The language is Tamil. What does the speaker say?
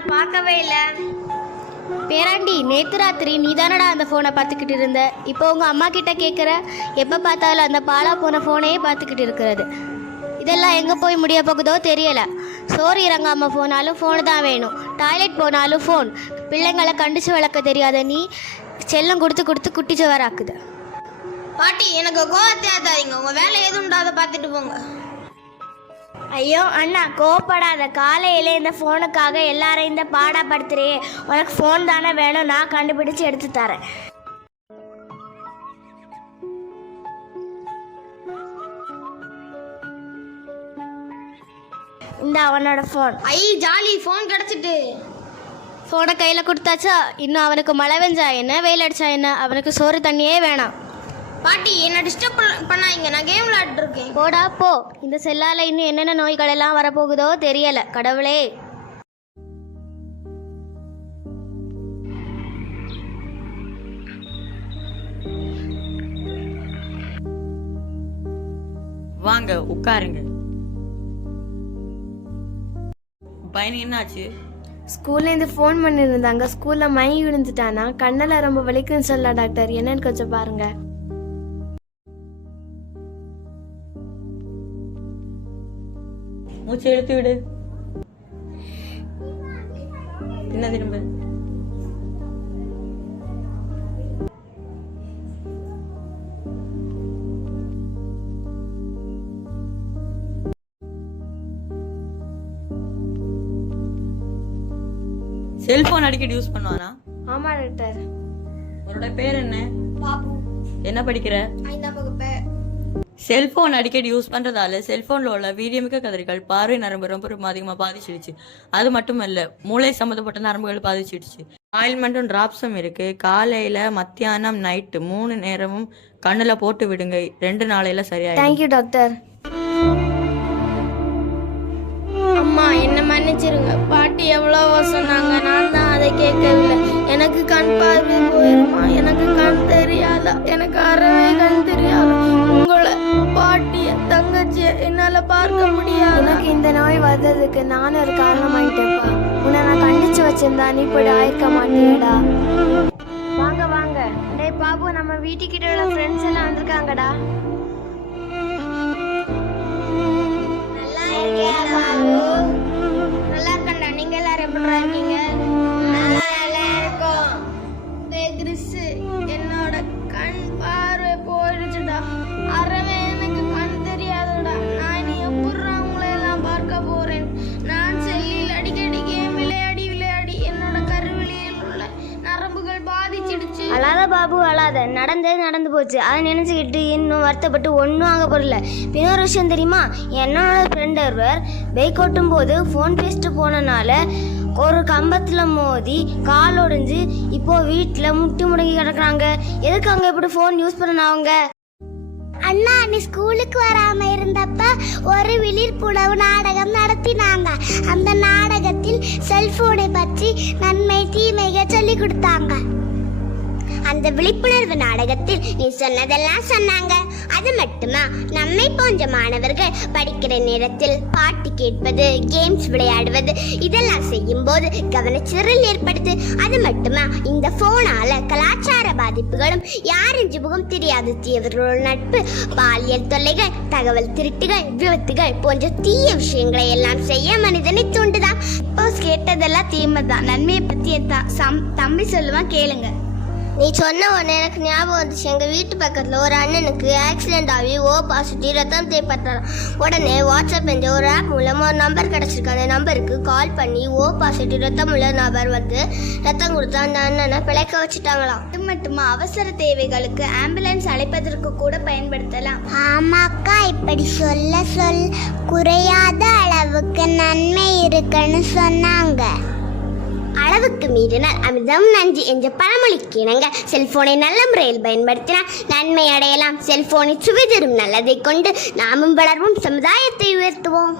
நான் பார்க்கவே இல்லை. பேராண்டி நேத்து ராத்திரி நீ தானடா அந்த ஃபோனை பார்த்துக்கிட்டு இருந்த? இப்போ உங்கள் அம்மா கிட்ட கேட்குற எப்போ பார்த்தாலும் அந்த பாலா போன ஃபோனையே பார்த்துக்கிட்டு இருக்கிறது. இதெல்லாம் எங்கே போய் முடிய போகுதோ தெரியல. சோறு இறங்காமல் போனாலும் ஃபோனு தான் வேணும். டாய்லெட் போனாலும் ஃபோன் பிள்ளைங்களை கண்டிச்சு வளர்க்க தெரியாத நீ செல்லம் கொடுத்து கொடுத்து குட்டி சுவராக்குது. பாட்டி எனக்கு கோவத்தை ஏத்தாதீங்க. உங்க வேலை எதுவும் பார்த்துட்டு போங்க. ஐயோ அண்ணா கோவப்படாத. காலையில இந்த ஃபோனுக்காக எல்லாரையும் இந்த பாடப்படுத்துறியே உனக்கு ஃபோன் தானே வேணும் நான் கண்டுபிடிச்சு எடுத்து தரேன். இந்த அவனோட ஃபோன் ஐ ஜாலி போன் கிடைச்சிட்டு. ஃபோனை கையில் கொடுத்தாச்சா? இன்னும் அவனுக்கு மழை வெஞ்சா என்ன? வெயில் அடிச்சா என்ன? அவனுக்கு சோறு தண்ணியே வேணாம். பாட்டி என்ன டிஸ்டர்ப் பண்ணாதீங்க. நான் கேம் விளையாட்டு இருக்கேன் போடா போ. இந்த செல்லால இன்னும் என்னென்ன நோய்கள் எல்லாம் வரப்போகுதோ தெரியல. கடவுளே. வாங்க உட்காருங்க. பையனுக்கு என்னாச்சு? ஸ்கூல்லேருந்து ஃபோன் பண்ணியிருந்தாங்க. ஸ்கூலில் மயங்கி விழுந்துட்டானா? கண்ணில் ரொம்ப வலிக்குன்னு சொல்ல டாக்டர். என்னன்னு கொஞ்சம் பாருங்க. மூச்சு எடுத்து விடு. என்ன திரும்ப? செல்போன் அடிக்கடி யூஸ் பண்ணுவானா? ஆமாம் டாக்டர். உன்னோட பேர் என்ன? பாபு. என்ன படிக்கிற? ஐந்தாம் வகுப்பு. செல்போன் அடிக்கடி யூஸ் பண்றதால செல்போன்ல உள்ள வீரியமிக்க கதிர்கள் பார்வை நரம்பு ரொம்ப ரொம்ப அதிகமா பாதிச்சிடுச்சு. அது மட்டும் இல்ல மூளை சம்மந்தப்பட்ட நரம்புகள் பாதிச்சிடுச்சு. ஆயில்மெண்ட்டும் டிராப்ஸும் இருக்கு. காலையில மத்தியானம் நைட்டு மூணு நேரமும் கண்ணுல போட்டு விடுங்க. ரெண்டு நாளையில சரியாயிடும். தேங்க்யூ டாக்டர் அம்மா என்ன மன்னிச்சிருங்க. பாட்டி எவ்வளவோ சொன்னாங்க. நான் தான் அதை கேட்கவில்லை. எனக்கு கண் பார்வை போயிருமா? எனக்கு கண் தெரியாதா? எனக்கு அறவே கண் தெரியாதா? உங்களை பாட்டிய தங்கச்சிய என்னால பார்க்க முடியாது. எனக்கு இந்த நோய் வந்ததுக்கு நானும் ஒரு காரணமாயிட்டேப்பா உன்னை நான் கண்டிச்சு வச்சிருந்தா நீ இப்படி ஆயிருக்க மாட்டியடா. வாங்க வாங்க. டேய் பாபு நம்ம வீட்டுக்கிட்ட உள்ள ஃப்ரெண்ட்ஸ் எல்லாம் வந்திருக்காங்கடா. பாபு அழாத. நடந்தே நடந்து போச்சு. அதை நினச்சிக்கிட்டு இன்னும் வருத்தப்பட்டு ஒன்றும் ஆக போடல இன்னொரு விஷயம் தெரியுமா? என்னோட ஃப்ரெண்ட் ஒருவர் பைக் ஓட்டும் போது ஃபோன் பேசிட்டு போனனால ஒரு கம்பத்தில் மோதி கால் ஒடிஞ்சு இப்போது வீட்டில் முட்டி முடங்கி கிடக்குறாங்க. எதுக்கு அங்கே இப்படி ஃபோன் யூஸ் பண்ண அவங்க? அண்ணா நீ ஸ்கூலுக்கு வராம இருந்தப்ப ஒரு விழிப்புணர்வு நாடகம் நடத்தினாங்க. அந்த நாடகத்தில் செல்போனை பற்றி நன்மை தீமைகள் சொல்லி கொடுத்தாங்க. அந்த விழிப்புணர்வு நாடகத்தில் நீ சொன்னதெல்லாம் சொன்னாங்க. அது மட்டுமா? நம்மை போன்ற மாணவர்கள் படிக்கிற நேரத்தில் பாட்டு கேட்பது கேம்ஸ் விளையாடுவது இதெல்லாம் செய்யும் போது கவனச்சிதறல் ஏற்படுது. அது மட்டுமா? இந்த போனால கலாச்சார பாதிப்புகளும் யாரின் முகம் தெரியாது தீவிரோட நட்பு பாலியல் தொல்லைகள் தகவல் திருட்டுகள் விபத்துகள் போன்ற தீய விஷயங்களை எல்லாம் செய்ய மனிதனை தூண்டுதான் இப்போ கேட்டதெல்லாம் தீமைதான். நன்மையை பற்றி தம்பி சொல்லுவான் கேளுங்க. நீ சொன்ன உடனே எனக்கு ஞாபகம் வந்துச்சு. எங்கள் வீட்டு பக்கத்தில் ஒரு அண்ணனுக்கு ஆக்சிடென்ட் ஆகி ஓ பாசிட்டிவ் ரத்தம் தேவைப்பட்டாராம் உடனே வாட்ஸ்அப் என்ற ஒரு ஆப் மூலம் ஒரு நம்பர் கிடச்சிருக்கு. அந்த நம்பருக்கு கால் பண்ணி ஓ பாசிட்டிவ் ரத்தம் உள்ள நபர் வந்து ரத்தம் கொடுத்தா அந்த அண்ணனை பிழைக்க வச்சுட்டாங்களாம். அது மட்டுமா அவசர தேவைகளுக்கு ஆம்புலன்ஸ் அழைப்பதற்கு கூட பயன்படுத்தலாம். ஆமாக்கா இப்படி சொல்ல சொல். குறையாத அளவுக்கு நன்மை இருக்குன்னு சொன்னாங்க. அளவுக்கு மீறினால் அமிர்தம் நஞ்சு என்ற பழமொழிக்கு இணங்க செல்போனை நல்ல முறையில் பயன்படுத்தினால் நன்மை அடையலாம். செல்போனை சுவை தரும் நல்லதை கொண்டு நாமும் வளர்வோம் சமுதாயத்தை உயர்த்துவோம்.